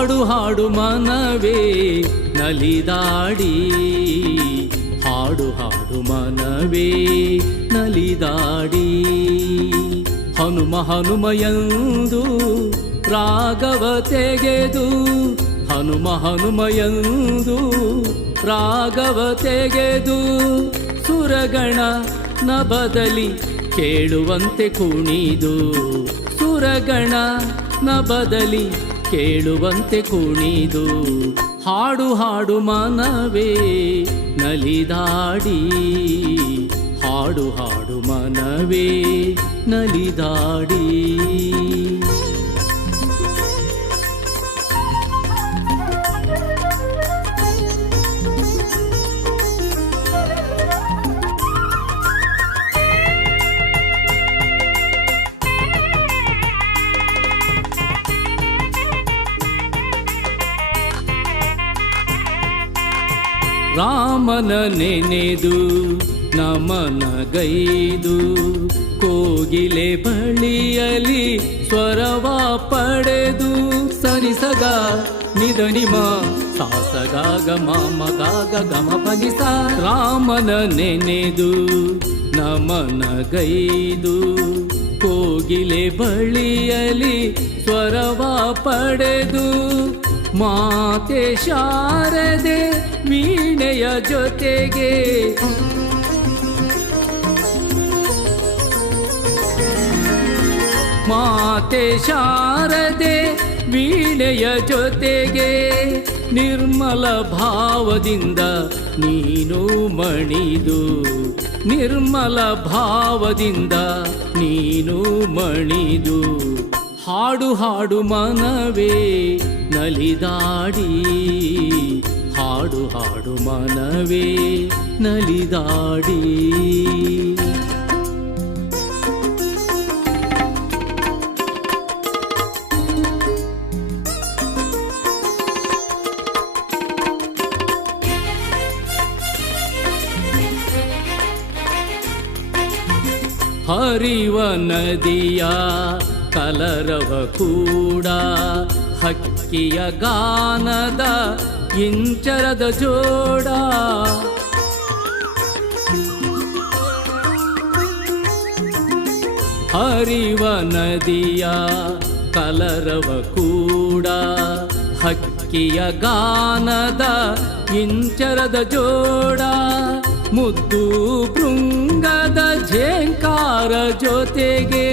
ಹಾಡು ಹಾಡು ಮನವೇ ನಲಿದಾಡಿ, ಹಾಡು ಹಾಡು ಮನವೇ ನಲಿದಾಡಿ. ಹನುಮ ಹನುಮ ಎಂದು ರಾಗವ ತೆಗೆದು, ಹನುಮ ಹನುಮ ಎಂದು ರಾಗವ ತೆಗೆದು, ಸುರಗಣ ನ ಬದಲಿ ಕೇಳುವಂತೆ ಕುಣಿದು, ಸುರಗಣ ನ ಬದಲಿ ಕೇಳುವಂತೆ ಕುಣಿದು. ಹಾಡು ಹಾಡು ಮನವೇ ನಲಿದಾಡಿ, ಹಾಡು ಹಾಡು ಮನವೇ ನಲಿದಾಡಿ. ರಾಮನ ನೆನೆದು ನಮನಗೈದು, ಕೋಗಿಲೆ ಬಳಿಯಲಿ ಸ್ವರವ ಪಡೆದು, ಸರಿಸಗ ನಿಧನಿಮ ಸಾಸಗಾಗ ಮಗಾಗ ಗಮ ಪನಿಸ. ರಾಮನ ನೆನೆದು ನಮನಗೈದು, ಕೋಗಿಲೆ ಬಳಿಯಲಿ ಸ್ವರವ ಪಡೆದು, ಮಾತೆ ಶಾರದೆ ವೀಣೆಯ ಜೊತೆಗೆ, ಮಾತೆ ಶಾರದೆ ವೀಣೆಯ ಜೊತೆಗೆ, ನಿರ್ಮಲ ಭಾವದಿಂದ ನೀನು ಮಣಿದು, ನಿರ್ಮಲ ಭಾವದಿಂದ ನೀನು ಮಣಿದು. ಹಾಡು ಹಾಡು ಮನವೇ ನಲಿದಾಡಿ, ಹಾಡು ಹಾಡು ಮನವೇ ನಲಿದಾಡಿ. ಹರಿವ ನದಿಯ ಕಲರವ ಕೂಡ, ಹಕ್ಕಿಯ ಗಾನದ ಇಂಚರದ ಜೋಡ. ಹರಿವ ನದಿಯ ಕಲರವ ಕೂಡ, ಹಕ್ಕಿಯ ಗಾನದ ಇಂಚರದ ಜೋಡ. ಮುದ್ದು ಭೃಂಗದ ಝೇಂಕಾರ ಜೊತೆಗೆ,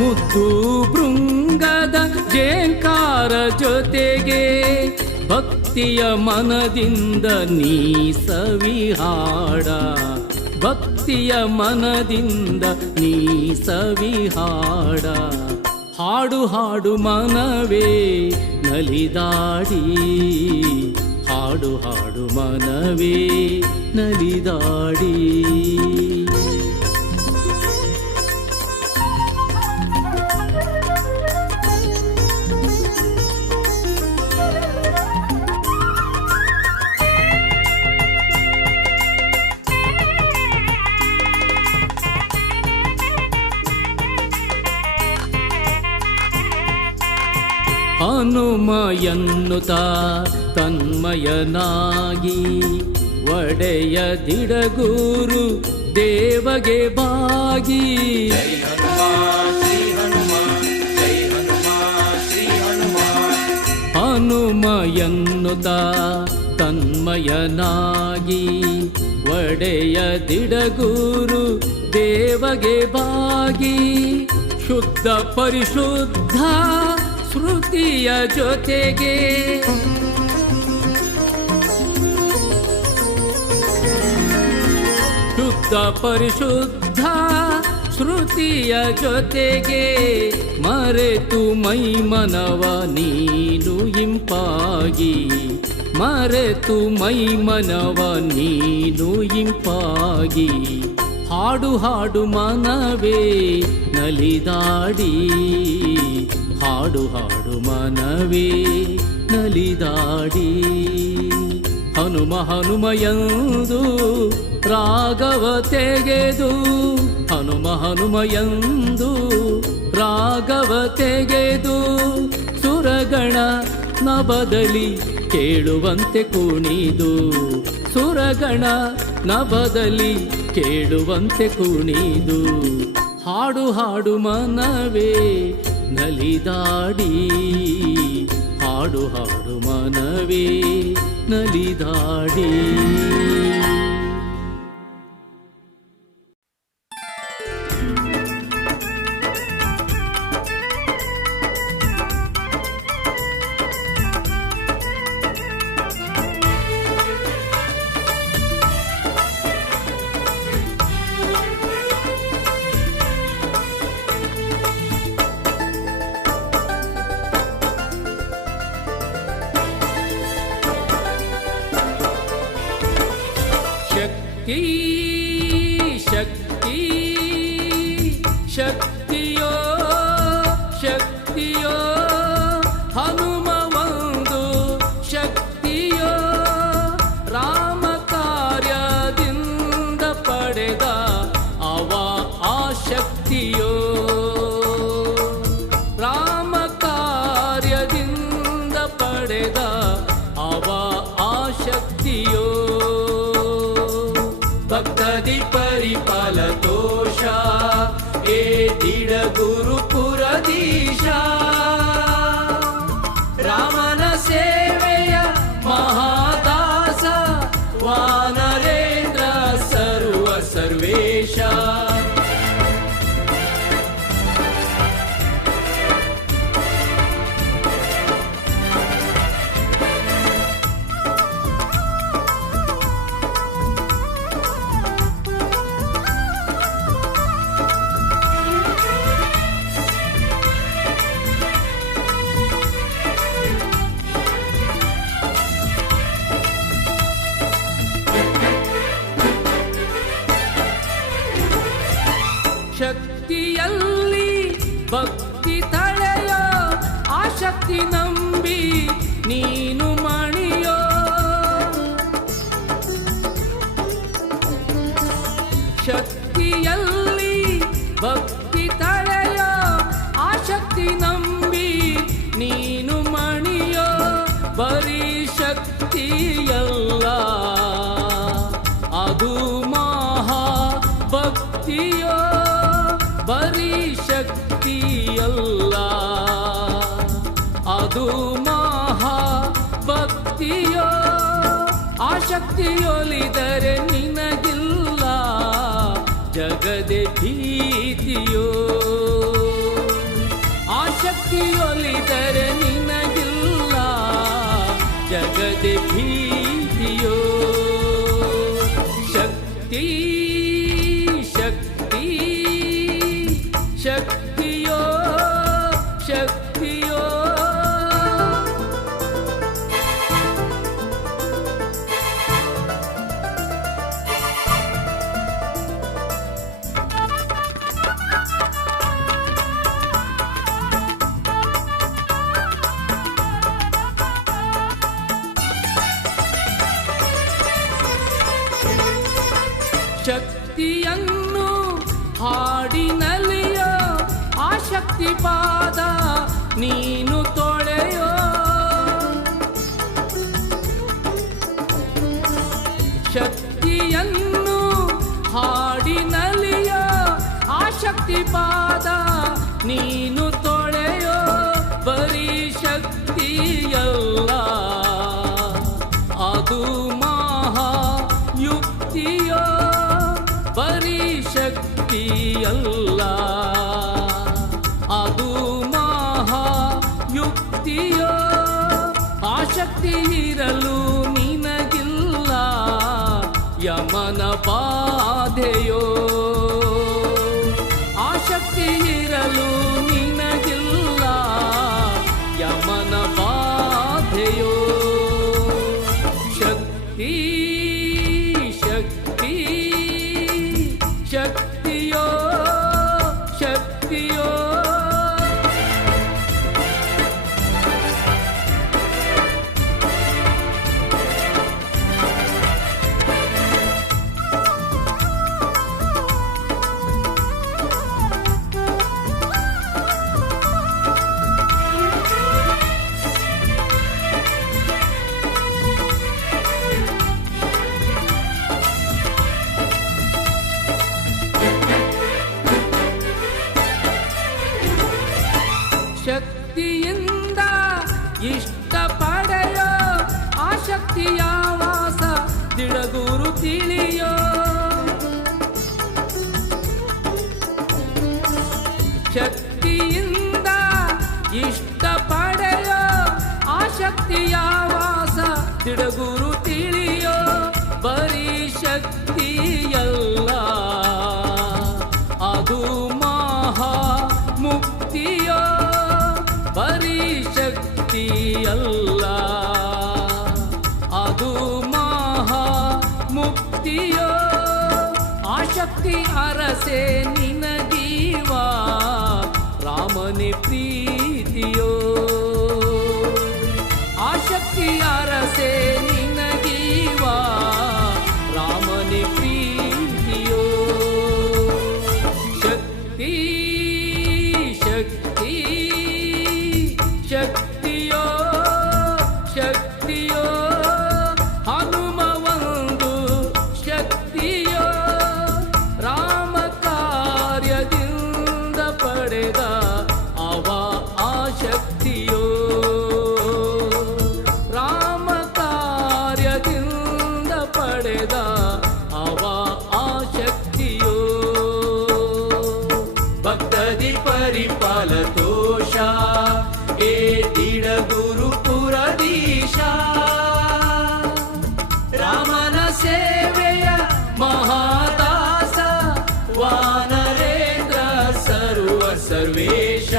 ಮುದ್ದು ಭೃಂಗದ ಝೇಂಕಾರ ಜೊತೆಗೆ, ಭಕ್ತಿಯ ಮನದಿಂದ ನೀ ಸವಿಹಾಡ, ಭಕ್ತಿಯ ಮನದಿಂದ ನೀ ಸವಿಹಾಡ. ಹಾಡು ಹಾಡು ಮನವೇ ನಲಿದಾಡಿ, ಹಾಡು ಹಾಡು ಮನವೇ ನಲಿದಾಡಿ. ಹನುಮ ಎನ್ನುತ್ತ ತನ್ಮಯನಾಗಿ, ಒಡೆಯ ದಿಡಗೂರು ದೇವಗೆ ಬಾಗಿ. ಹನುಮ ಎನ್ನುತ್ತ ತನ್ಮಯನಾಗಿ, ಒಡೆಯ ದಿಡಗೂರು ದೇವಗೆ ಬಾಗಿ. ಶುದ್ಧ ಪರಿಶುದ್ಧ ಶ್ರುತಿಯ ಜೊತೆಗೆ, ಶುದ್ಧ ಪರಿಶುದ್ಧ ಶ್ರುತಿಯ ಜೊತೆಗೆ, ಮರೆತು ಮೈಮನವ ನೀನು ಇಂಪಾಗಿ, ಮರೆತು ಮೈಮನವ ನೀನು ಇಂಪಾಗಿ. ಹಾಡು ಹಾಡು ಮನವೇ ನಲಿದಾಡಿ, ಹಾಡು ಹಾಡು ಮನವೇ ನಲಿದಾಡಿ. ಹನುಮ ಹನುಮ ಎಂದು ರಾಗವ ತೆಗೆದು ಹನುಮ ಹನುಮ ಎಂದು ರಾಗವ ತೆಗೆದು ಸುರಗಣ ನಭದಲ್ಲಿ ಕೇಳುವಂತೆ ಕುಣಿದು ಸುರಗಣ ನಭದಲ್ಲಿ ಕೇಳುವಂತೆ ಕುಣಿದು ಹಾಡು ಹಾಡು ಮನವೇ ನಲಿದಾಡಿ ಹಾಡು ಹಾಡು ಮನವೇ ನಲಿದಾಡಿ. ಶಕ್ತಿ ಶಕ್ತಿಯೋ ಶಕ್ತಿಯೋ ಹನುಮ ಒಂದು ಶಕ್ತಿಯೋ ರಾಮ ಕಾರ್ಯದಿಂದ ಪಡೆದ ಅವ ಆ ಶಕ್ತಿಯೋ ರಾಮ ಕಾರ್ಯದಿಂದ ಪಡೆದ ಅವ ಆ ಶಕ್ತಿಯೋ ಭಕ್ತದಿ ಪರಿಪಾಲತೋಷ ಏ ದಿಡ ಗುರುಪುರದೀಶ ರಾಮನ ಸೇವೆಯ ಮಹಾದಾಸ ವಾನರೇಂದ್ರ ಸರ್ವ ಸರ್ವೇಶ ಶಕ್ತಿಯಲ್ಲಿ ಭಕ್ತಿ ತಳೆಯೋ ಆ ಶಕ್ತಿ ನಂಬಿ ನೀನು ಮಣಿಯೋ ಶಕ್ತಿಯಲ್ಲಿ ಭಕ್ತಿ ತಳೆಯೋ ಆ ಶಕ್ತಿ ನಂಬಿ ನೀನು ಮಣಿಯೋ ಬರೀ ಶಕ್ತಿಯಲ್ಲ ಅದು ಮಹಾ ಭಕ್ತಿಯೋ ಬರೀ ಶಕ್ತಿಯಲ್ಲ ಅದು ಮಹಾ ಭಕ್ತಿಯೋ ಆ ಶಕ್ತಿಯೊಲಿದರೆ ನಿನಗಿಲ್ಲ ಜಗದೆ ಭೀತಿಯೋ ಆ ಶಕ್ತಿಯೊಲಿದರೆ ನಿನಗಿಲ್ಲ ಜಗದೆ ಭೀತಿಯೋ ಶಕ್ತಿ ಶಕ್ತಿ ಶಕ್ತಿಯೋ ಶಕ್ತಿಯೋ ಶಕ್ತಿಯನ್ನು ಹಾಡಿನಲ್ಲಿಯೋ ಆ ಶಕ್ತಿ ಪಾದ ನೀನು ತೊಳೆಯೋ ಶಕ್ತಿಯನ್ನು ಹಾಡಿನಲ್ಲಿಯೋ ಆ ಶಕ್ತಿ ಪಾದ ನೀನು ತೊಳೆಯೋ ಬರೀ ಶಕ್ತಿಯಲ್ಲ ಅದು ಮಹಾ ಯುಕ್ತಿಯೋ ಬರೀ ಶಕ್ತಿಯಲ್ಲ ಅದು ಮಹಾ ಯುಕ್ತಿಯೋ ಆ ಶಕ್ತಿ ಇರಲು ನಿನಗಿಲ್ಲ ಯಮನ ಬಾಧೆಯೋ ಆ ಶಕ್ತಿ ಇರಲು ನಿನಗಿಲ್ಲ ಯಮನ ಬಾಧೆಯೋ ಶಕ್ತಿ ಶಕ್ತಿ ಶಕ್ತಿಯೋ ಶಕ್ತಿಯೋ ತಿಳಿಯೋ. ಶಕ್ತಿಯಿಂದ ಇಷ್ಟ ಪಡೆಯೋ, ಆ ಶಕ್ತಿಯ ವಾಸ ತಿಡಗುರು ತಿಳಿಯೋ. ಬರೀ ಶಕ್ತಿಯಲ್ಲ, ಅದು ಮಹಾ ಮುಕ್ತಿಯೋ. ಬರೀ ಶಕ್ತಿಯಲ್ಲ, ಅದು ಮಹಾ ಮುಕ್ತಿಯೋ. ಆ ಶಕ್ತಿ ಅರಸೆ ನಿನಗೀವ, ರಾಮನೇ ಪ್ರೀತಿಯೋ. ಆ ಶಕ್ತಿ ಅರಸೆ ನಿನಗೀವ, ರಾಮನೇ ಪ್ರೀತಿಯೋ. ಶಕ್ತಿ ಶಕ್ತಿ ಶಕ್ತಿಯೋ ಶಕ್ತಿಯೋ. ಹನುಮ ಒಂದು ಶಕ್ತಿಯೋ, ರಾಮ ಕಾರ್ಯದಿಂದ ಪಡೆದ ಅವ ಆ ಶಕ್ತಿಯೋ. ರಾಮ ಕಾರ್ಯದಿಂದ ಪಡೆದ ಅವ ಆ ಶಕ್ತಿಯೋ. ಭಕ್ತದಿ ಪರಿಪಾಲತೋಷ, ಏ ದಿಡ ಗುರುಪುರದೀಶ. ರಾಮನ ಸೇವೆಯ ಮಹಾದಾಸ, ವಾನರೇಂದ್ರ ಸರ್ವ ಸರ್ವೇಶ.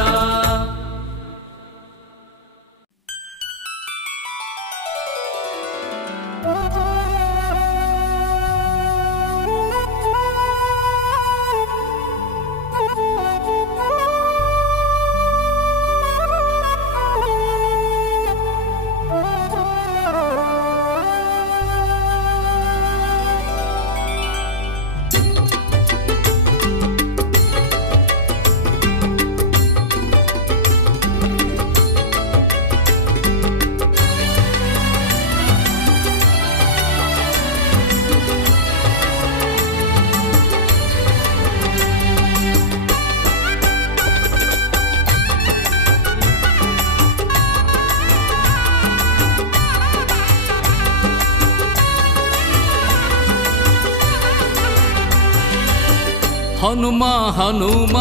ಹನುಮ ಹನುಮ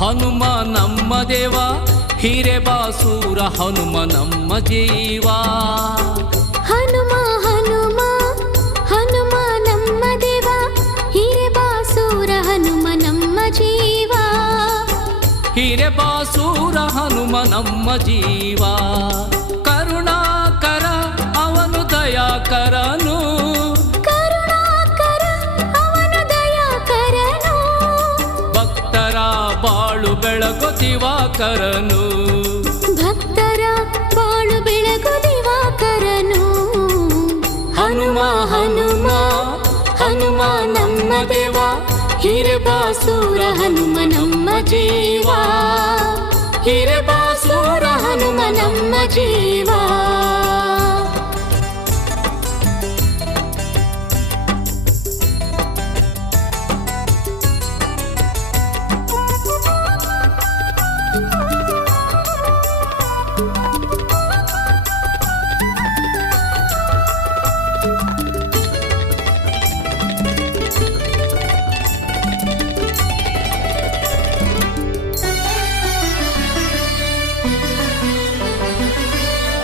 ಹನುಮ ನಮ್ಮ ದೇವ, ಹಿರೇಬಾಸೂರ ಹನುಮ ನಮ್ಮ ಜೀವ. ಹನುಮ ಹನುಮ ಹನುಮ ನಮ್ಮ ದೇವ, ಹಿರೇಬಾಸೂರ ಹನುಮ ನಮ್ಮ ಜೀವ. ಹಿರೇಬಾಸೂರ ಹನುಮ ನಮ್ಮ ಜೀವ. ಕರುಣಾಕರ ಅವನು ದಯಾಕರನು, ಬಾಳು ಬೆಳಗು ದಿವಾಕರನು. ಭಕ್ತರ ಬಾಳು ಬೆಳಗು ದಿವಾಕರನು. ಹನುಮ ಹನುಮ ಹನುಮ ನಮ್ಮ ದೇವ, ಹಿರೇಬಾಸೂರ ಹನುಮ ನಮ್ಮ ಜೀವ. ಹಿರೇಬಾಸೂರ ಹನುಮ ನಮ್ಮ ಜೀವ.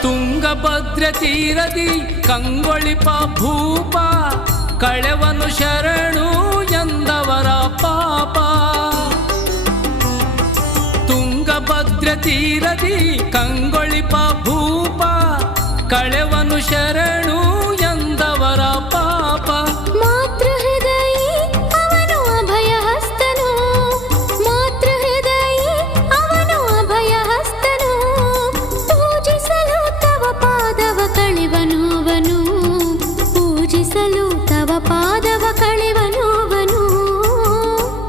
ತುಂಗಭದ್ರ ತೀರದಿ ಕಂಗೊಳಿಪ ಭೂಪ, ಕಳೆವನು ಶರಣು ಎಂದವರ ಪಾಪ. ತುಂಗಭದ್ರ ತೀರದಿ ಕಂಗೊಳಿಪ ಭೂಪ, ಕಳೆವನು ಶರಣು ಎಂದವರ ಪಾಪ. ಮಾತೃ ಹೃದಯ ಅವನು ಅಭಯ ಹಸ್ತನು, ಮಾತೃ ಹೃದಯ ಅವನು ಅಭಯ ಹಸ್ತನು. ಪೂಜಿಸಲು ತವ ಪಾದವ ಕಳೆವನುವನು, ಪೂಜಿಸಲು ತವ ಪಾದವ ಕಳೆವನುವನು.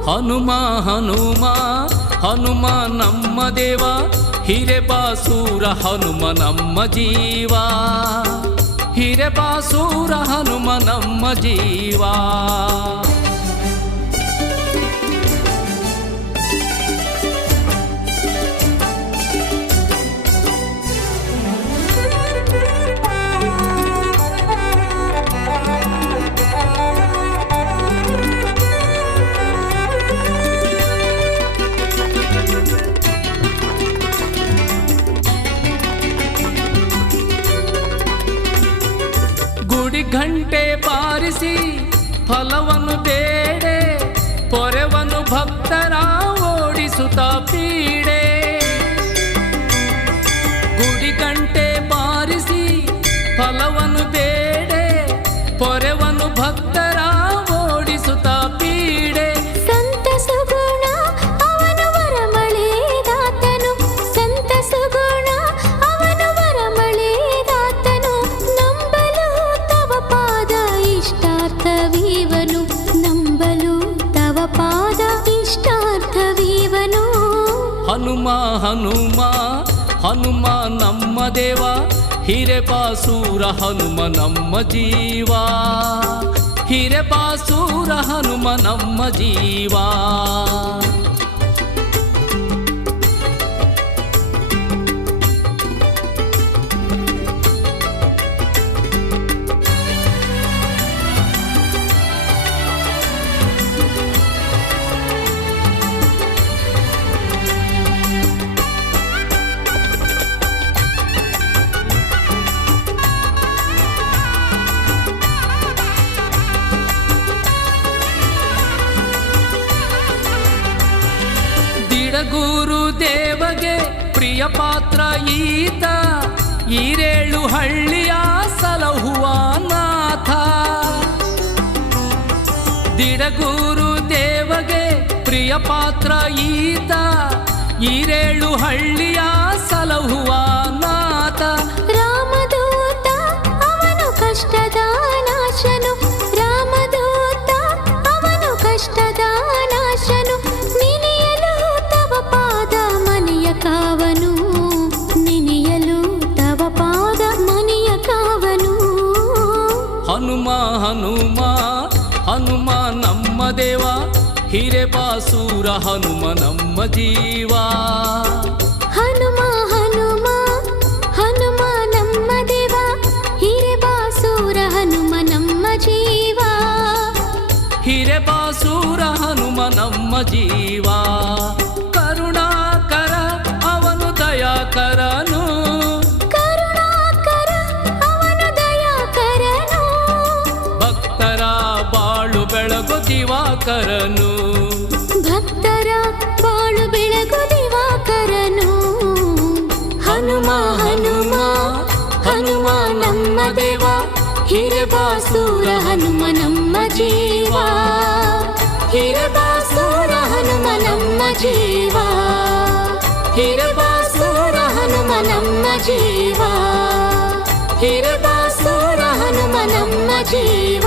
ಹನುಮ ಹನುಮ ಹನುಮ ನಮ್ಮ ದೇವ, ಹಿರೇಬಾಸೂರ ಹನುಮ ನಮ್ಮ ಜೀವ. ಹಿರೇಬಾಸೂರ ಹನುಮ ನಮ್ಮ ಜೀವ. ಗುಡಿ ಘಂಟೆ ಬಾರಿಸಿ ಫಲವನ್ನು ಬೇಡೆ ಪೊರೆವನು ಭಕ್ತರ ಓಡಿಸುತ್ತ ಪೀಡೆ. ಗುಡಿ ಗಂಟೆ ಬಾರಿಸಿ ಫಲವನ್ನು ಬೇಡೆ ಪೊರೆವನು ಭಕ್ತರ ಓಡಿಸುತ್ತ ಪೀಡೆ. ಸಂತ ಸುಗುಣ ಅವನು ವರಮಳೆದಾತನು, ಸಂತ ಸುಗುಣ ಅವನು ವರಮಳೆದಾತನು. ನಂಬಲು ತವ ಪಾದ ಇಷ್ಟಾರ್ಥವೀವನು, ನಂಬಲು ತವ ಪಾದ ಇಷ್ಟಾರ್ಥವೀವನು. ಹನುಮ ಹನುಮ ಹನುಮ ನಮ್ಮ ದೇವ, ಹಿರೇಬಾಸೂರ ಹನುಮ ನಮ್ಮ ಜೀವ. ಹಿರೇಬಾಸೂರ ಹನುಮ ನಮ್ಮ ಜೀವ. ಗುರು ದೇವಗೆ ಪ್ರಿಯ ಪಾತ್ರ ಈತ, ಈರೇಳು ಹಳ್ಳಿಯ ಸಲಹುವ ನಾಥ. ದಿಡಗೂರು ದೇವಗೆ ಪ್ರಿಯ ಪಾತ್ರ ಈತ, ಈರೇಳು ಹಳ್ಳಿಯ ಸಲಹುವ ನಾಥ. ರಾಮದೂತ ಅವನು ಕಷ್ಟದ ನಾಶನು, ರಾಮದೂತ ಅವನು ಕಷ್ಟದ ನಾಶನು. ನೆನೆಯಲು ತವ ಪಾದ ಮನೆಯ ಕಾವನು, ನೆನೆಯಲು ತವ ಪಾದ ಮನೆಯ ಕಾವನು. ಹನುಮ ಹನುಮ ಹನುಮ ನಮ್ಮ ದೇವ, ಹಿರೇಬಾಸೂರ ಹನುಮ ನಮ್ಮ ಜೀವ. ಹನುಮ ಹನುಮ ಹನುಮ ನಮ್ಮ ದೇವ, ಹಿರೇಬಾಸೂರ ಹನುಮ ನಮ್ಮ ಜೀವ. ಹಿರೇಬಾಸೂರ ಹನುಮ ನಮ್ಮ ಜೀವ. ಕರುಣಾಕರ ಅವನು ದಯಾಕರನು, ಕರುಣಾಕರ ಅವನು ದಯಾಕರನು. ಭಕ್ತರ ಬಾಳು ಬೆಳಗು ದಿವಾಕರನು, ಭಕ್ತರ ಬಾಳು ಬೆಳಗು ದಿವಾಕರನು. ಹನುಮ ಹನುಮ ಹನುಮ ನಮ್ಮ ದೇವ, ಹಿರೇಬಾಸೂರ ಹನುಮ ನಮ್ಮ ಜೀವ. ಹಿರೇಬಾಸೂರ ಹನುಮ ನಮ್ಮ ಜೀವ, ಹಿರೇಬಾಸೂರ ಹನುಮ ನಮ್ಮ ಜೀವ, ಹಿರೇಬಾಸೂರ ಹನುಮ ನಮ್ಮ ಜೀವ.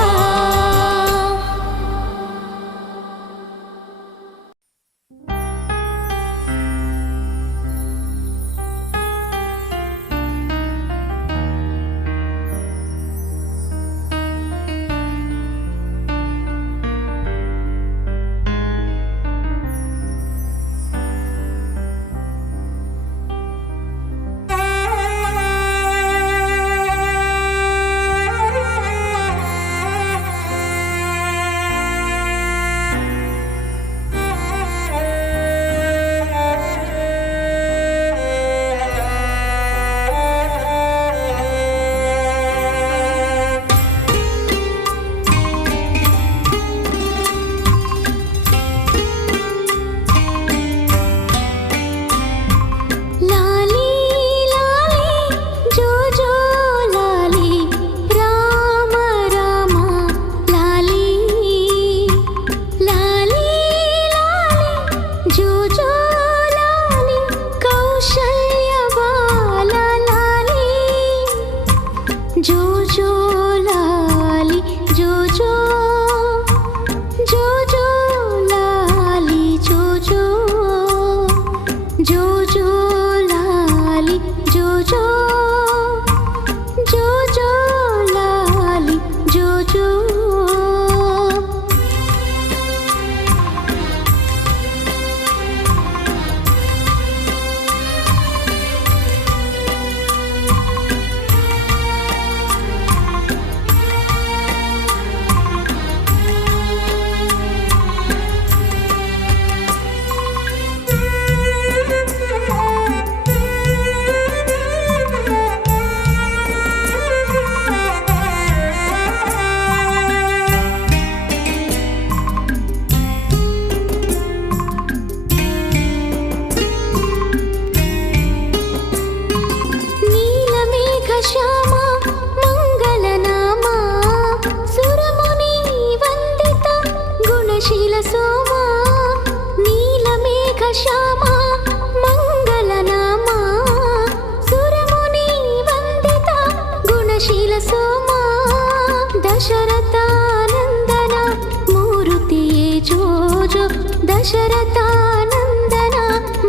ದಶರಥಾನಂದನ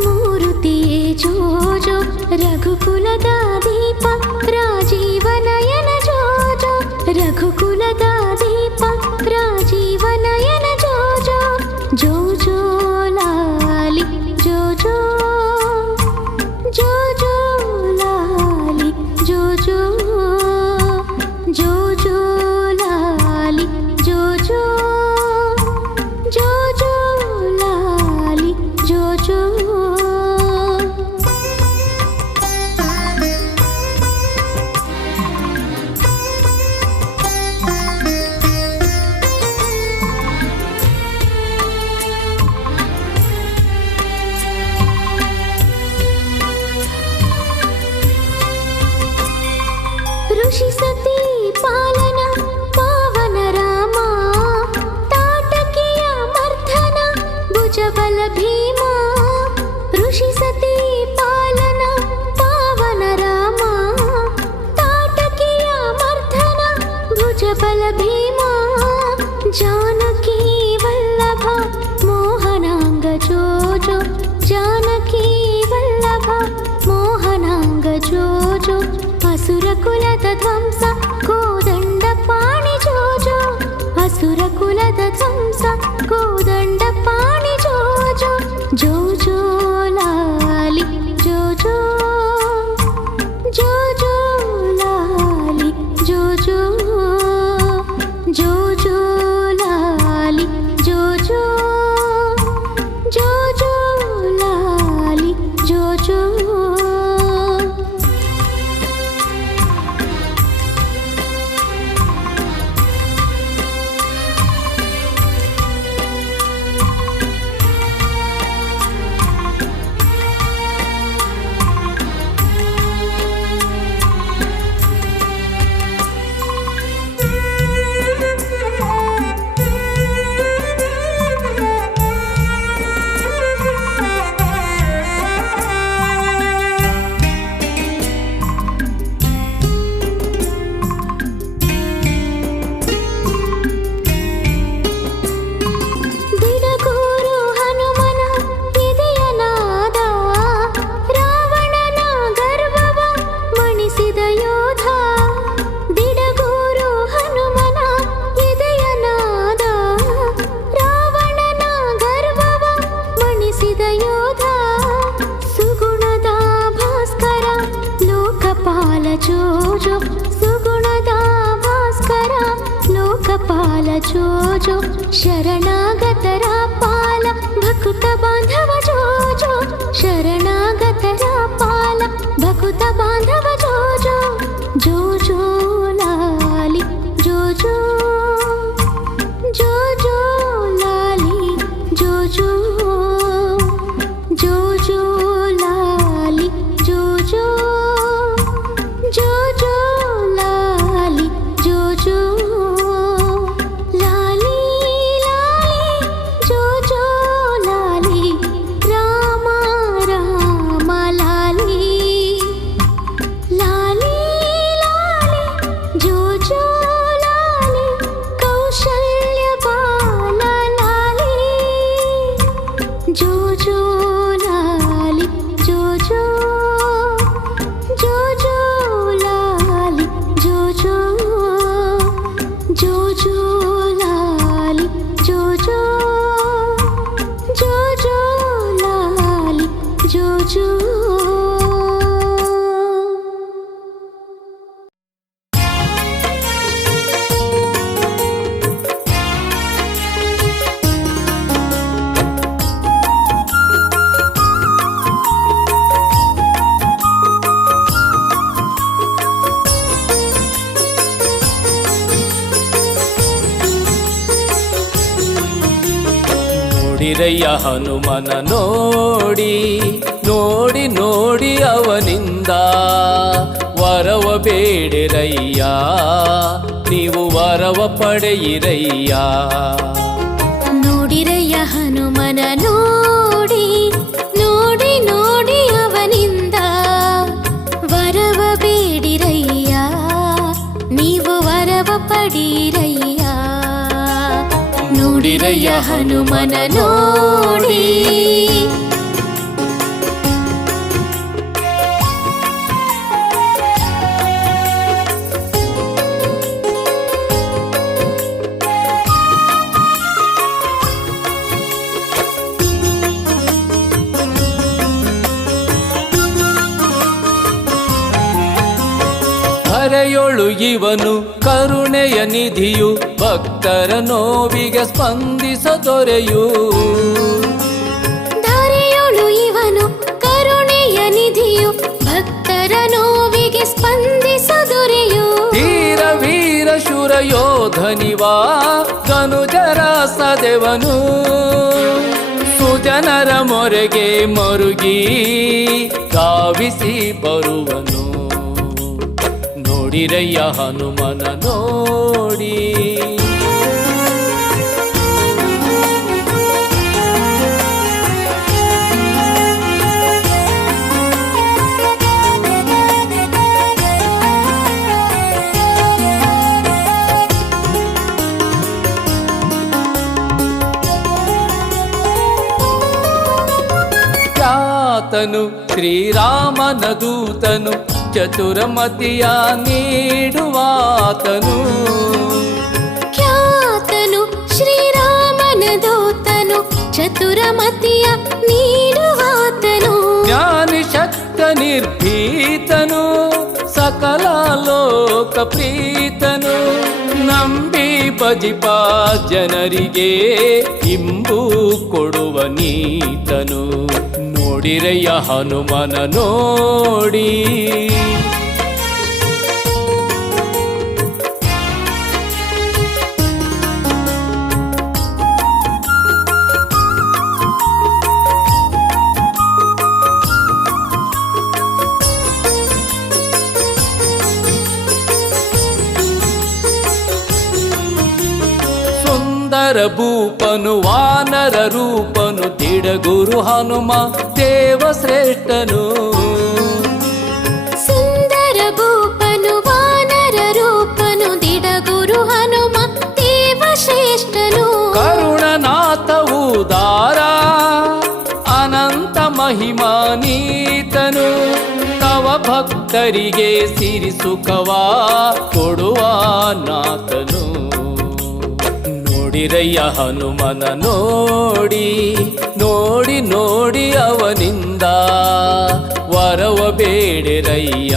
ಮೂರುತಿಯೇ ಜೋ ಜೋ, ರಘುಕುಲದ ದೀಪ ರಾಜೀವನಯನ ಜೋ ಜೋ, ರಘುಕುಲದ ದೀಪ ರಾಜೀವನಯನ ಜೋ ಜೋ, ಜೋ ಜೋ ಲಾಲಿ ಜೋ ಜೋ, ಜೋ ಜೋ ಲಾಲಿ ಜೋ ಜೋ, ಜೋ ಜೋ ಲಾಲಿ ಜೋ ಜೋ, ಜೋ ಜೋ ಲಾಲಿ ಜೋ ಜೋ. ಋಷಿ ಸತಿ ಪಾಲನ ಪಾವನ ರಾಮ, ತಾಟಕಿಯ ಮರ್ಧನ ಭುಜಬಲ ಭೀಮ, ಋಷಿ ಸತಿ ಪಾಲನ ಪಾವನ ರಾಮ, ತಾಟಕಿಯ ಮರ್ಧನ ಭುಜಬಲ ಭೀಮ, ಜಾನಕಿ ವಲ್ಲಭ ಮೋಹನಾಂಗ ಜೋ ಜೋ, ಜಾನಕಿ ವಲ್ಲಭ ಮೋಹನಾಂಗ ಜೋ ಜೋ, ಅಸುರ ಕುಲದ ಧ್ವಂಸ ಕೋದಂಡ ಪಾಣಿ ಜೋ ಜೋ, ಅಸುರ ಕುಲದ ಧ್ವಂಸ ಕೋದಂಡ ಪಾಣಿ ಜೋ ಜೋ, ಜೋ ಜೋ ಲಾಲಿ ಜೋ ಜೋ, ಜೋ ಜೋ ಲಾಲಿ ಜೋ ಜೋ, ಜೋ ಜೋ ಲಾಲಿ ಜೋ ಜೋ, ಜೋ ಜೋ ಲಾಲಿ ಜೋ ಜೋ. ದಿಡಗೂರು ಹನುಮನ ಎದೆಯ ನಾದ, ರಾವಣನ ಗರ್ವವ ಮಣಿಸಿದ ಯೋಧ, ದಿಡಗೂರು ಹನುಮನ ಎದೆಯ ನಾದ, ರಾವಣನ ಗರ್ವವ ಮಣಿಸಿದ ಯೋಧ, ಸುಗುಣದ ಭಾಸ್ಕರ ಲೋಕಪಾಲ ಜೋ ಜೋ, ಸುಗುಣದ ಭಾಸ್ಕರ ಲೋಕಪಾಲ ಜೋ ಜೋ, ಶರಣಾಗತರ ಪಾಲ ಭಕುತ ಬಾಂಧವ ಜೋ ಜೋ, ಶರಣಾಗತರ ಪಾಲ ಭಕುತ ಬಾಂಧವ ಜೋ ಜೋ, ಜೋ ಜೋ ಲಾಲಿ ಜೋ ಜೋ, ಜೋ ಜೋ ಲಾಲಿ ಜೋ ಜೋ, ಜೋ ಜೋ ಲಾಲಿ ಜೋ ಜೋ, ಜೋ ಜೋ ಲಾಲಿ ಜೋ ಜೋ, ಲಾಲಿ ಲಾಲಿ ಜೋ ಜೋ ಲಾಲಿ, ರಾಮ ರಾಮ ಲಾಲಿ, ಲಾಲಿ ಲಾಲಿ ಜೋ ಜೋ ಲಾಲಿ, ಕೌಶಲ್ಯ ಬಾಲ ಲಾಲಿ, ಜೋ ಜೋ ಲಾಲಿ ಜೋ ಜೋ, ಜೋ ಜೋ ಲಾಲಿ ಜೋ ಜೋ, ಜೋ ಜೋ ಲಾಲಿ ಜೋ ಜೋ, ಜೋ ಜೋ ಲಾಲಿ ಜೋ ಜೋ. ನೋಡಿರಯ್ಯ ಹನುಮನ ನೋಡಿ ನೋಡಿ ನೋಡಿ ಅವನಿಂದ ವರವ ಬೇಡಿರಯ್ಯ, ನೀವು ವರವ ಪಡೆಯಿರಯ್ಯ. ನೋಡಿರಯ್ಯ ಹನುಮನ ನೋಡಿ ನೋಡಿ ನೋಡಿ ಅವನಿಂದ ವರವ ಬೇಡಿರಯ್ಯ, ನೀವು ವರವ ಪಡೀರಯ್ಯ. ನೋಡಿ ನೋಡಿರಯ್ಯ ಹನುಮನ ನೋಡಿ. ಧರೆಯೊಳು ಇವನು ಕರುಣೆಯ ನಿಧಿಯು, ಭಕ್ತರ ನೋವಿಗೆ ಸ್ಪಂದಿಸ ದೊರೆಯು. ಧರೆಯೊಳು ಇವನು ಕರುಣೆಯ ನಿಧಿಯು, ಭಕ್ತರ ನೋವಿಗೆ ಸ್ಪಂದಿಸ ದೊರೆಯು. ಧೀರ ವೀರ ಶೂರ ಯೋಧನಿವಾ ಧನುಜರ ಸದೆವನು, ಸುಜನರ ಮೊರೆಗೆ ಮರುಗಿ ಧಾವಿಸಿ ಬರುವನು. ನೋಡಿರಯ್ಯ ಹನುಮನ ನೋಡಿ. ಖ್ಯಾತನು ಶ್ರೀರಾಮನ ದೂತನು, ಚತುರಮತಿಯ ನೀಡುವಾತನು. ಖ್ಯಾತನು ಶ್ರೀರಾಮನ ದೂತನು, ಚತುರಮತಿಯ ನೀಡುವಾತನು. ಜ್ಞಾನಿ ಶಕ್ತ ನಿರ್ಭೀತನು, ಸಕಲ ಲೋಕ ಪ್ರೀತನು. ನಂಬಿ ಭಜಿಪ ಜನರಿಗೆ ಇಂಬು ಕೊಡುವ ನೀತನು. ನೋಡಿರಯ್ಯ ಹನುಮನ ನೋಡಿ. ಸುಂದರ ಭೂಪನು ವಾನರ ರೂಪನು, ದಿಡಗುರು ಹನುಮ ದೇವ ಶ್ರೇಷ್ಠನು. ಸುಂದರ ಭೂಪನು ವಾನರ ರೂಪನು, ದಿಡಗುರು ಹನುಮ ದೇವ ಶ್ರೇಷ್ಠನು. ಕರುಣನಾಥ ಉದಾರ ಅನಂತ ಮಹಿಮಾನೀತನು, ತವ ಭಕ್ತರಿಗೆ ಸಿರಿ ಸುಖವಾ ಕೊಡುವ ನಾಥನು. ನೋಡಿರಯ್ಯ ಹನುಮನ ನೋಡಿ. ನೋಡಿ ನೋಡಿ ಅವನಿಂದ ವರವ ಬೇಡಿರಯ್ಯ,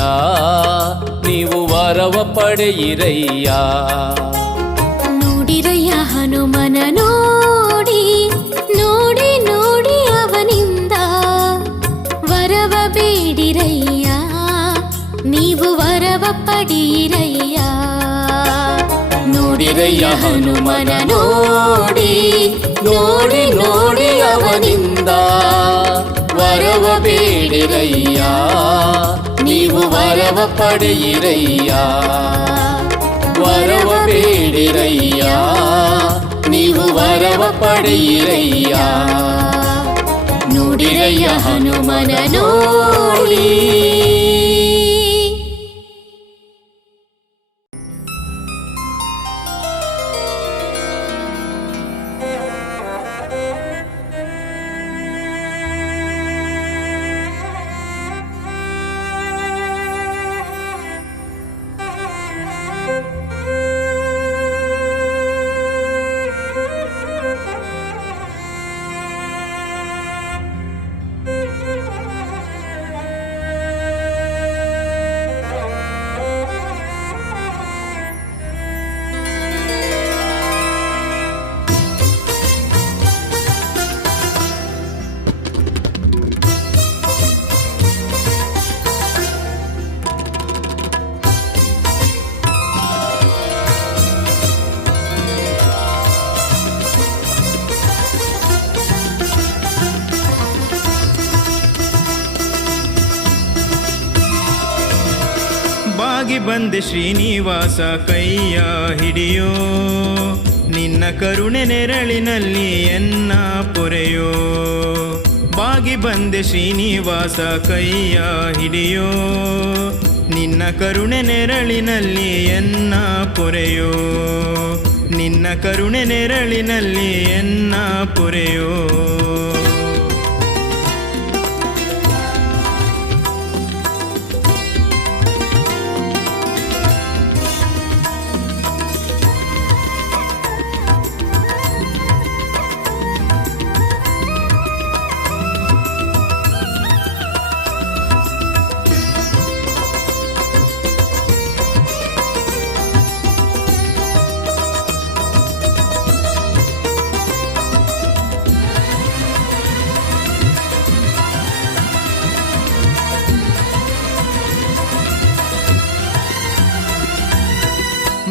ನೀವು ವರವ ಪಡೆಯಿರಯ್ಯ. ನೋಡಿರಯ್ಯ ಹನುಮನ ನೋಡಿ. ನೋಡಿ ನೋಡಿ ಅವನಿಂದ ವರವ ಬೇಡಿರಯ್ಯ, ನೀವು ವರವ ಪಡೆಯಿರಯ್ಯ. ನೋಡಿರಯ್ಯ ಹನುಮನ ನೋಡಿ. ನೋಡಿ ನೋಡಿ ಅವನಿಂದ ವರವ ಬೇಡಿರಯ್ಯ, ನೀವು ವರವ ಪಡೆಯಿರಯ್ಯ. ವರವ ಬೇಡಿರಯ್ಯ, ನೀವು ವರವ ಪಡೆಯಿರಯ್ಯ. ನೋಡಿರಯ್ಯ ಹನುಮನ ನೋಡಿ. ಬಾಗಿ ಬಂದೆ ಶ್ರೀನಿವಾಸ ಕೈಯ ಹಿಡಿಯೋ, ನಿನ್ನ ಕರುಣೆ ನೆರಳಿನಲ್ಲಿ ಎನ್ನ ಪೊರೆಯೋ. ಬಾಗಿ ಬಂದೆ ಶ್ರೀನಿವಾಸ ಕೈಯ ಹಿಡಿಯೋ, ನಿನ್ನ ಕರುಣೆ ನೆರಳಿನಲ್ಲಿ ಎನ್ನ ಪೊರೆಯೋ. ನಿನ್ನ ನಿನ್ನ ಕರುಣೆ ನೆರಳಿನಲ್ಲಿ ಎನ್ನ ಪೊರೆಯೋ.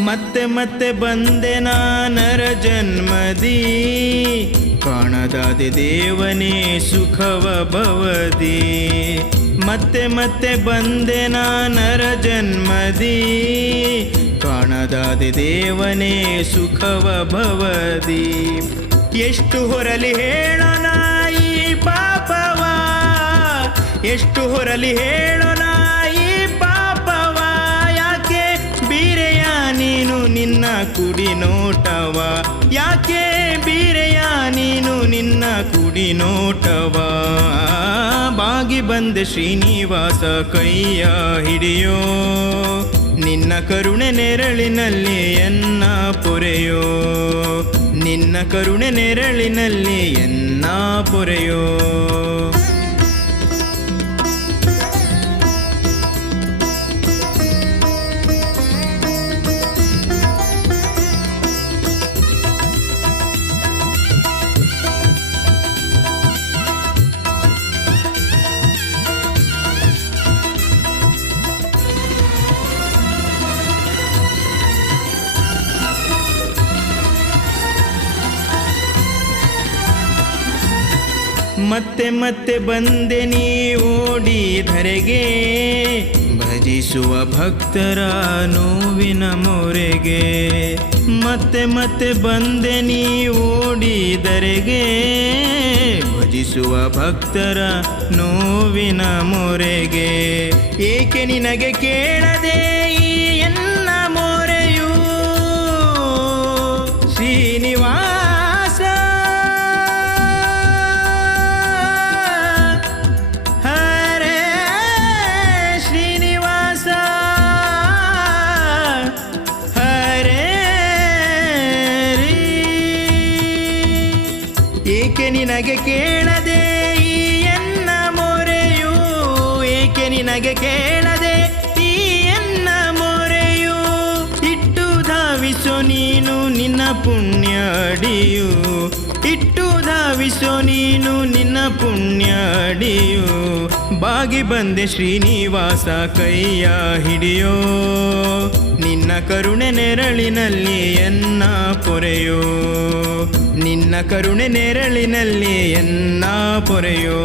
ಮತ್ತೆ ಮತ್ತೆ ಬಂದೆ ನರ ಜನ್ಮದಿ, ಕಾಣದಾದೆ ದೇವನೇ ಸುಖವ ಭವದಿ. ಮತ್ತೆ ಮತ್ತೆ ಬಂದೆ ನರ ಜನ್ಮದಿ, ಕಾಣದಾದೆ ದೇವನೇ ಸುಖವ ಭವದಿ. ಎಷ್ಟು ಹೊರಲಿ ಹೇಳೋಣ ಈ ಪಾಪವ, ಎಷ್ಟು ಹೊರಲಿ ಹೇಳೋಣ ಈ ಪಾಪವ. ಯಾಕೆ ಬೀರೆಯ ನೀನು ನಿನ್ನ ಕುಡಿ ನೋಟವ, ಯಾಕೆ ಬೀರೆಯ ನೀನು ನಿನ್ನ ಕುಡಿ ನೋಟವ. ಬಾಗಿ ಬಂದೆ ಶ್ರೀನಿವಾಸ ಕೈಯ ಹಿಡಿಯೋ, ನಿನ್ನ ಕರುಣೆ ನೆರಳಿನಲ್ಲಿ ಎನ್ನ ಪೊರೆಯೋ, ನಿನ್ನ ಕರುಣೆ ನೆರಳಿನಲ್ಲಿ ಎನ್ನ ಪೊರೆಯೋ. ಮತ್ತೆ ಮತ್ತೆ ಬಂದೆ ನೀ ಓಡಿ ಧರೆಗೆ, ಭಜಿಸುವ ಭಕ್ತರ ನೋವಿನ ಮೊರೆಗೆ. ಮತ್ತೆ ಮತ್ತೆ ಬಂದೆ ನೀ ಓಡಿ ಧರೆಗೆ, ಭಜಿಸುವ ಭಕ್ತರ ನೋವಿನ ಮೊರೆಗೆ. ಏಕೆ ನಿನಗೆ ಕೇಳದೆ ಈ ಎನ್ನ ಮೊರೆಯು ಶ್ರೀನಿವಾಸ. ಏಕೆ ನಿನಗೆ ಕೇಳದೆ ಈ ಎನ್ನ ಮೊರೆಯು, ಏಕೆ ನಿನಗೆ ಕೇಳದೆ ಈ ಎನ್ನ ಮೊರೆಯು. ಇಟ್ಟು ಧಾವಿಸೋ ನೀನು ನಿನ್ನ ಪುಣ್ಯ ಅಡಿಯು, ಇಟ್ಟು ಧಾವಿಸೋ ನೀನು ನಿನ್ನ ಪುಣ್ಯ ಅಡಿಯು. ಬಾಗಿ ಬಂದೆ ಶ್ರೀನಿವಾಸ ಕೈಯ ಹಿಡಿಯೋ, ನಿನ್ನ ಕರುಣೆ ನೆರಳಿನಲ್ಲಿ ಎನ್ನ ಪೊರೆಯೋ, ನಿನ್ನ ಕರುಣೆ ನೆರಳಿನಲ್ಲಿ ಎನ್ನ ಪೊರೆಯೋ.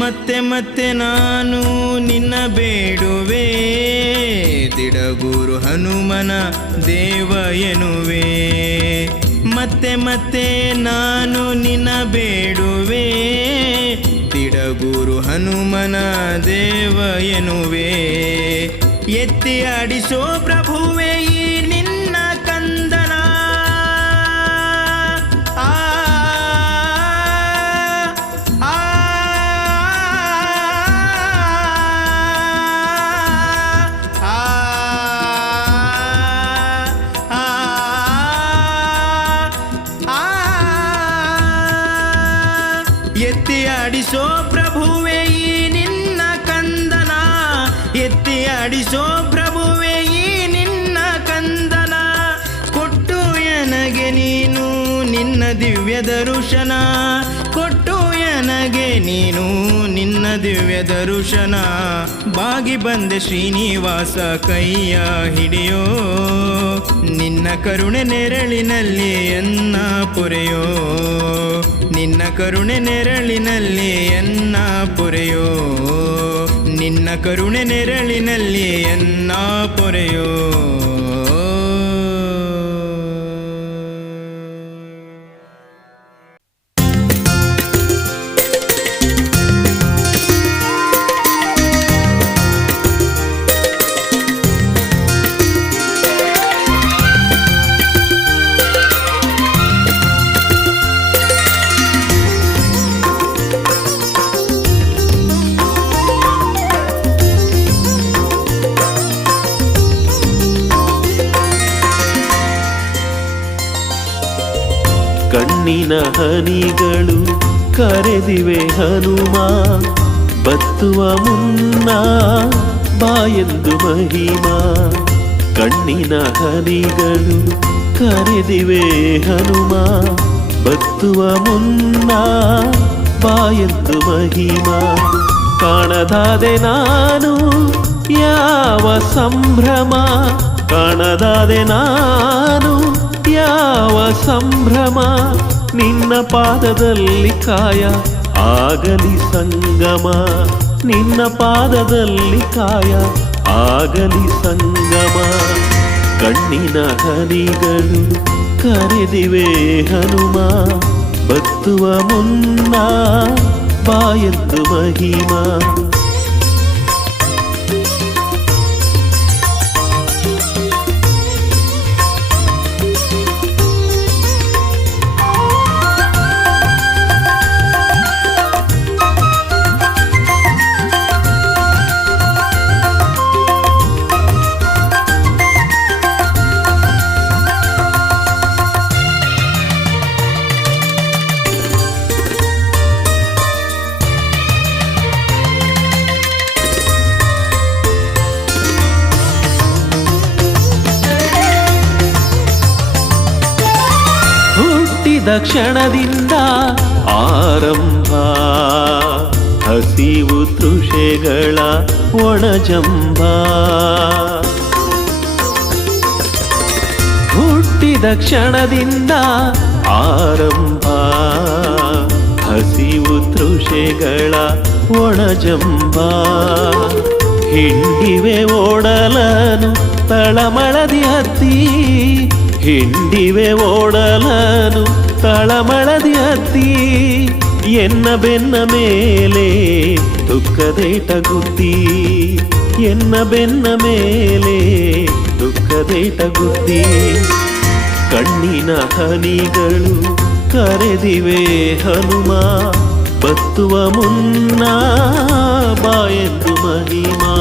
ಮತ್ತೆ ಮತ್ತೆ ನಾನು ನಿನ್ನ ಬೇಡುವೆ, ದಿಡಗೂರು ಹನುಮನ ದೇವ ಎನ್ನುವೆ. ಮತ್ತೆ ಮತ್ತೆ ನಾನು ನಿನ್ನ ಬೇಡುವೆ, ದಿಡಗೂರು ಹನುಮನ ದೇವ ಎನ್ನುವೆ. ಎತ್ತಿ ಆಡಿಸೋ ಪ್ರಭುವೆ ಈ ನಿನ್ನ ಕಂದನ, ಎತ್ತಿ ಆಡಿಸೋ ಪ್ರಭುವೆ ಈ ನಿನ್ನ ಕಂದನ, ಎತ್ತಿ ಆಡಿಸೋ ಪ್ರಭುವೆ ಈ ನಿನ್ನ ಕಂದನ. ಕೊಟ್ಟು ನನಗೆ ನೀನು ನಿನ್ನ ದಿವ್ಯ ದರುಶನ, ಕೊಟ್ಟು ನನಗೆ ನೀನು ನಿನ್ನ ದಿವ್ಯ ದರ್ಶನ ಬಾಗಿ ಬಂದೆ ಶ್ರೀನಿವಾಸ ಕೈಯ ಹಿಡಿಯೋ ನಿನ್ನ ಕರುಣೆ ನೆರಳಿನಲ್ಲಿ ಎನ್ನ ಪೊರೆಯೋ ನಿನ್ನ ಕರುಣೆ ನೆರಳಿನಲ್ಲಿ ಎನ್ನ ಪೊರೆಯೋ ನಿನ್ನ ಕರುಣೆ ನೆರಳಿನಲ್ಲಿ ಎನ್ನ ಪೊರೆಯೋ ಕಣ್ಣಿನ ಹನಿಗಳು ಕರೆದಿವೆ ಹನುಮ ಬತ್ತುವ ಮುನ್ನ ಬಾಯೆಂದು ಮಹಿಮಾ ಕಣ್ಣಿನ ಹನಿಗಳು ಕರೆದಿವೆ ಹನುಮ ಬತ್ತುವ ಮುನ್ನ ಬಾಯೆಂದು ಮಹಿಮಾ ಕಾಣದಾದೆ ನಾನು ಯಾವ ಸಂಭ್ರಮ ಕಾಣದಾದೆ ನಾನು ಯಾವ ಸಂಭ್ರಮ ನಿನ್ನ ಪಾದದಲ್ಲಿ ಕಾಯ ಆಗಲಿ ಸಂಗಮ ನಿನ್ನ ಪಾದದಲ್ಲಿ ಕಾಯ ಆಗಲಿ ಸಂಗಮ ಕಣ್ಣಿನ ಹನಿಗಳು ಕರೆದಿವೆ ಹನುಮ ಬತ್ತುವ ಮುನ್ನ ಬಾಯೆಂದು ಮಹಿಮಾ ಕ್ಷಣದಿಂದ ಆರಂಭ ಹಸಿವು ತೃಷೆಗಳ ಒಣಜಂಬ ಹುಟ್ಟಿದ ಕ್ಷಣದಿಂದ ಆರಂಭ ಹಸಿವು ತೃಷೆಗಳ ಒಣಜಂಬ ಹಿಂಡಿವೆ ಓಡಲನು ತಳಮಳದಿ ಹತ್ತಿ ಹಿಂಡಿವೆ ಓಡಲನು ತಳಮಳದಿ ಹತ್ತಿ ಎನ್ನ ಬೆನ್ನ ಮೇಲೆ ದುಃಖದೇಟ ಗುದ್ದಿ ಎನ್ನ ಬೆನ್ನ ಮೇಲೆ ದುಃಖದೇಟ ಗುದ್ದಿ ಕಣ್ಣಿನ ಹನಿಗಳು ಕರೆದಿವೆ ಹನುಮ ಬತ್ತುವ ಮುನ್ನ ಬಾಯೆಂದು ಮಹಿಮಾ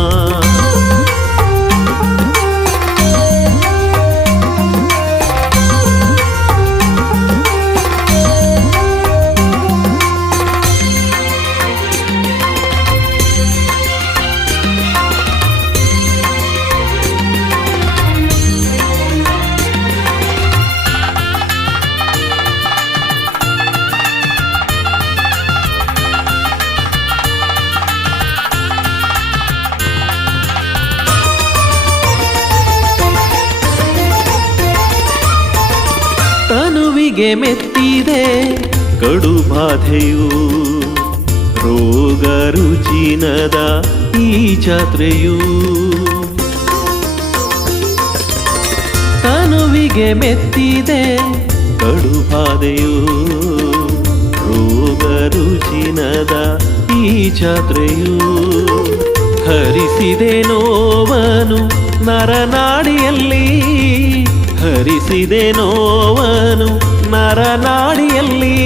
ತನುವಿಗೆ ಮೆತ್ತಿದೆ ಕಡು ಬಾಧೆಯು ರೋಗ ರುಜಿನದ ಈ ಜಾತ್ರೆಯು ತನುವಿಗೆ ಮೆತ್ತಿದೆ ಕಡು ಬಾಧೆಯು ರೋಗ ರುಜಿನದ ಈ ಜಾತ್ರೆಯು ಹರಿಸಿದೆ ನೋವನು ನರನಾಡಿಯಲ್ಲಿ ಹರಿಸಿದೆ ನೋವನು ನರನಾಡಿಯಲ್ಲಿ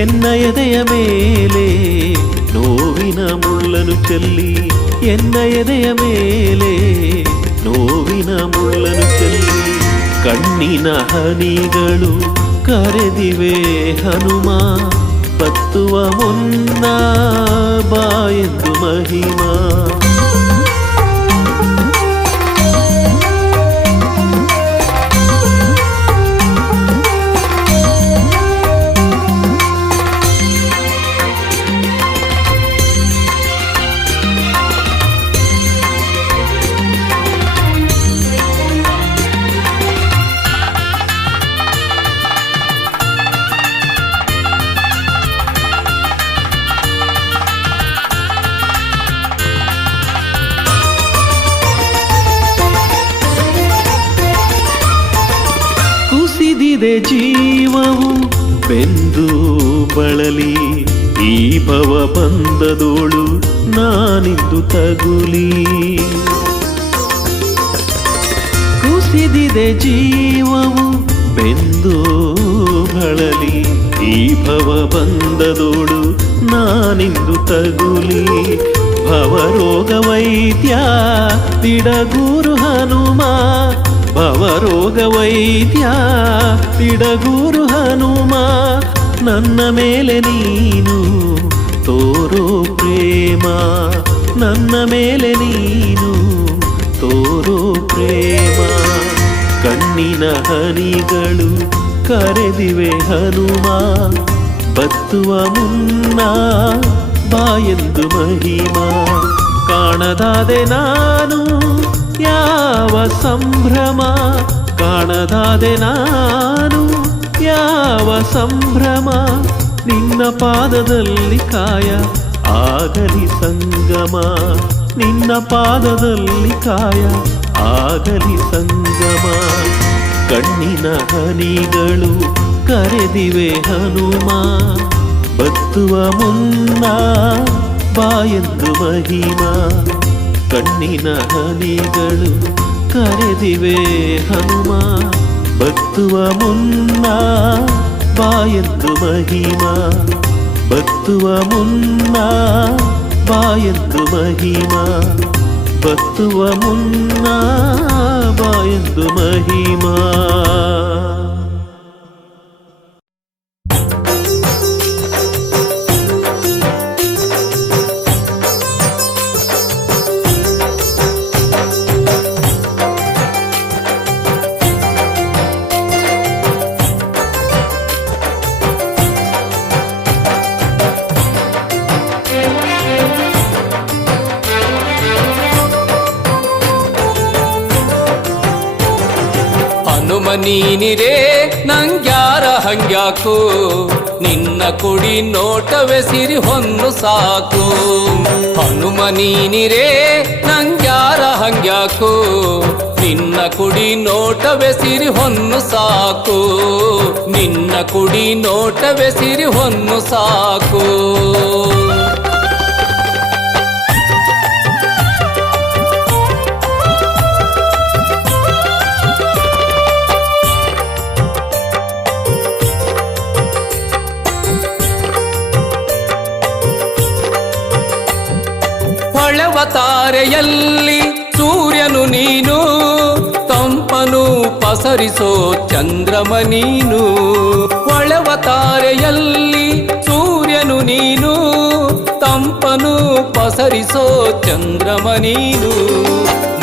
ಎನ್ನ ಎದೆಯ ಮೇಲೆ ನೋವಿನ ಮುಳ್ಳನು ಚೆಲ್ಲಿ ಎನ್ನ ಎದೆಯ ಮೇಲೆ ನೋವಿನ ಮುಳ್ಳನು ಚೆಲ್ಲಿ ಕಣ್ಣಿನ ಹನಿಗಳು ಕರೆದಿವೆ ಹನುಮ ಬತ್ತುವ ಮುನ್ನ ಬಾಯೆಂದು ಮಹಿಮಾ ಕುಸಿದಿದೆ ಜೀವವು ಬೆಂದು ಬಳಲಿ ಈ ಭವ ಬಂದದೋಳು ನಾನಿಂದು ತಗುಲಿ ಕುಸಿದಿದೆ ಜೀವವು ಬೆಂದು ಬಳಲಿ ಈ ಭವ ಬಂದದೋಳು ನಾನಿಂದು ತಗುಲಿ ಭವರೋಗ ವೈದ್ಯ ತಿಡಗೂರು ಹನುಮ ಭವರೋಗ ವೈದ್ಯ ತಿಡಗೂರು ಹನುಮ ನನ್ನ ಮೇಲೆ ನೀನು ತೋರೋ ಪ್ರೇಮ ನನ್ನ ಮೇಲೆ ನೀನು ತೋರೋ ಪ್ರೇಮ ಕಣ್ಣಿನ ಹನಿಗಳು ಕರೆದಿವೆ ಹನುಮ ಬತ್ತುವ ಮುನ್ನ ಬಾಯೆಂದು ಮಹಿಮಾ ಕಾಣದಾದೆ ನಾನು ಯಾವ ಸಂಭ್ರಮ ಕಾಣದಾದೆ ನಾನು ಯಾವ ಸಂಭ್ರಮ ನಿನ್ನ ಪಾದದಲ್ಲಿ ಕಾಯ ಆಗಲಿ ಸಂಗಮ ನಿನ್ನ ಪಾದದಲ್ಲಿ ಕಾಯ ಆಗಲಿ ಸಂಗಮ ಕಣ್ಣಿನ ಹನಿಗಳು ಕರೆದಿವೆ ಹನುಮ ಬತ್ತುವ ಮುನ್ನ ಬಾಯೆಂದು ಮಹಿಮಾ ಕಣ್ಣಿನ ಹನಿಗಳು ಕರೆದಿವೆ ಹನುಮ ಬತ್ತುವ ಮುನ್ನ ಬಾಯೆಂದು ಮಹಿಮಾ ಬತ್ತುವ ಮುನ್ನ ಬಾಯೆಂದು ಮಹಿಮಾ ಬತ್ತುವ ಮುನ್ನ ಬಾಯೆಂದು ಮಹಿಮಾ ನೀನಿರೇ ನಂಗ್ಯಾರ ಹಂಗ್ಯಾಕು ನಿನ್ನ ಕುಡಿ ನೋಟವೇ ಸಿರಿ ಹೊನ್ನು ಸಾಕು ಹನುಮ ನೀನಿರೇ ನಂಗ್ಯಾರ ಹಂಗ್ಯಾಕು ನಿನ್ನ ಕುಡಿ ನೋಟವೇ ಸಿರಿ ಹೊನ್ನು ಸಾಕು ನಿನ್ನ ಕುಡಿ ನೋಟವೇ ಸಿರಿ ಹೊನ್ನು ಸಾಕು ತಾರೆಯಲ್ಲಿ ಸೂರ್ಯನು ನೀನು ತಂಪನು ಪಸರಿಸೋ ಚಂದ್ರಮ ನೀನು ಹೊಳೆವ ತಾರೆಯಲ್ಲಿ ಸೂರ್ಯನು ನೀನು ತಂಪನು ಪಸರಿಸೋ ಚಂದ್ರಮ ನೀನು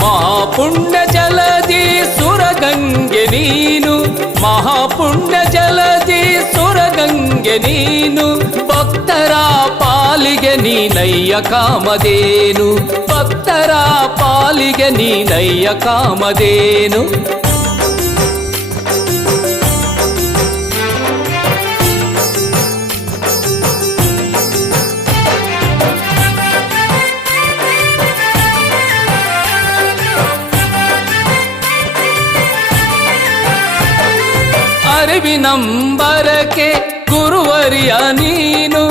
ಮಹಾಪುಣ್ಯ ಜಲದಿ ಸುರಗಂಗೆ ನೀನು ಮಹಾಪುಣ್ಯ ಜಲದಿ ಸುರಗಂಗೆ ನೀನು ಭಕ್ತರ ಪಾಲಿಗೆ ನೀನಯ್ಯ ಕಾಮಧೇನು ಭಕ್ತರ ಪಾಲಿಗೆ ನೀನಯ್ಯ ಕಾಮಧೇನು ಅರಿವಿನಂಬರಕ್ಕೆ ಗುರುವರಿಯ ನೀನು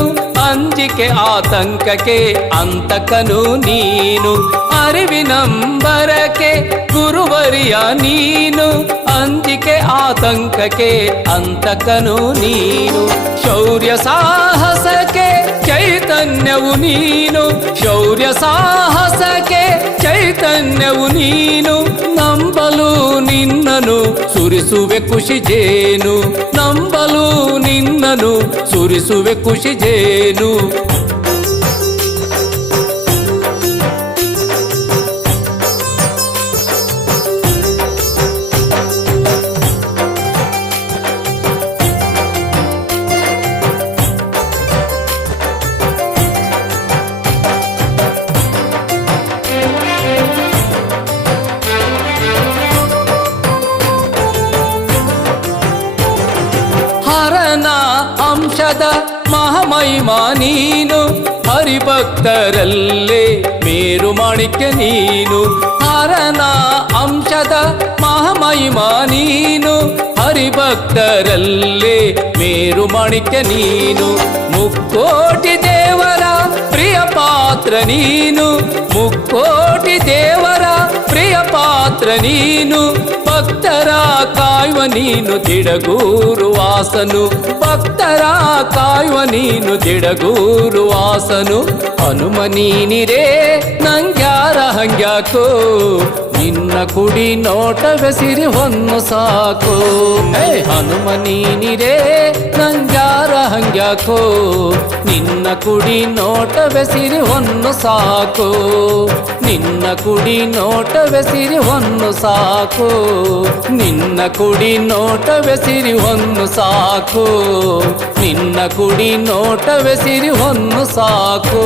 ಅಂಜಿಕೆ ಆತಂಕಕ್ಕೆ ಅಂತಕನು ನೀನು ಅರಿವಿನಂಬರಕ್ಕೆ ಗುರುವರಿಯ ನೀನು ಅಂಜಿಕೆ ಆತಂಕಕ್ಕೆ ಅಂತಕನು ನೀನು ಶೌರ್ಯ ಸಾಹಸಕ್ಕೆ ಚೈತನ್ಯವು ನೀನು ಶೌರ್ಯ ಸಾಹಸಕ್ಕೆ ಚೈತನ್ಯವು ನೀನು ನಂಬಲು ನಿನ್ನನು ಸುರಿಸುವೆ ಖುಷಿ ಜೇನು ನಂಬಲು ನಿನ್ನನು ಸುರಿಸುವೆ ಖುಷಿ ಜೇನು ಮಹಿಮಾ ನೀನು ಹರಿಭಕ್ತರಲ್ಲೇ ಮೇರು ಮಾಣಿಕ್ಯ ನೀನು ಹರನ ಅಂಶದ ಮಹಾಮಹಿಮ ನೀನು, ಹರಿಭಕ್ತರಲ್ಲೇ ಮೇರು ಮಾಣಿಕ್ಯ ನೀನು. ಮುಕ್ಕೋಟಿ ದೇವರ ಪ್ರಿಯ ಪಾತ್ರ ನೀನು, ಮುಕ್ಕೋಟಿ ದೇವರ ಪ್ರಿಯ ಪಾತ್ರ ನೀನು. ಭಕ್ತರ ಕಾಯುವ ನೀನು ದಿಡಗೂರು ವಾಸನು, ಭಕ್ತರ ಕಾಯುವ ನೀನು ದಿಡಗೂರು ವಾಸನು. ಹನುಮ ನೀನಿರೇ ನಂಗ್ಯಾರ ಹಂಗ್ಯಾಕೋ, ನಿನ್ನ ಕುಡಿ ನೋಟವೇ ಸಿರಿ ಹೊನ್ನು ಸಾಕು. ಹನುಮ ನೀನಿರೇ ನಂಗ್ಯಾರ ಹಂಗ್ಯಾಕೋ, ನಿನ್ನ ಕುಡಿ ನೋಟವೇ ಸಿರಿ ಹೊನ್ನು ಸಾಕು. ನಿನ್ನ ಕುಡಿ ನೋಟವೇ ಸಿರಿ ಹೊನ್ನು ಸಾಕು, ನಿನ್ನ ಕುಡಿ ನೋಟವೇ ಸಿರಿ ಹೊನ್ನು ಸಾಕು, ನಿನ್ನ ಕುಡಿ ನೋಟವೇ ಸಿರಿ ಹೊನ್ನು ಸಾಕು.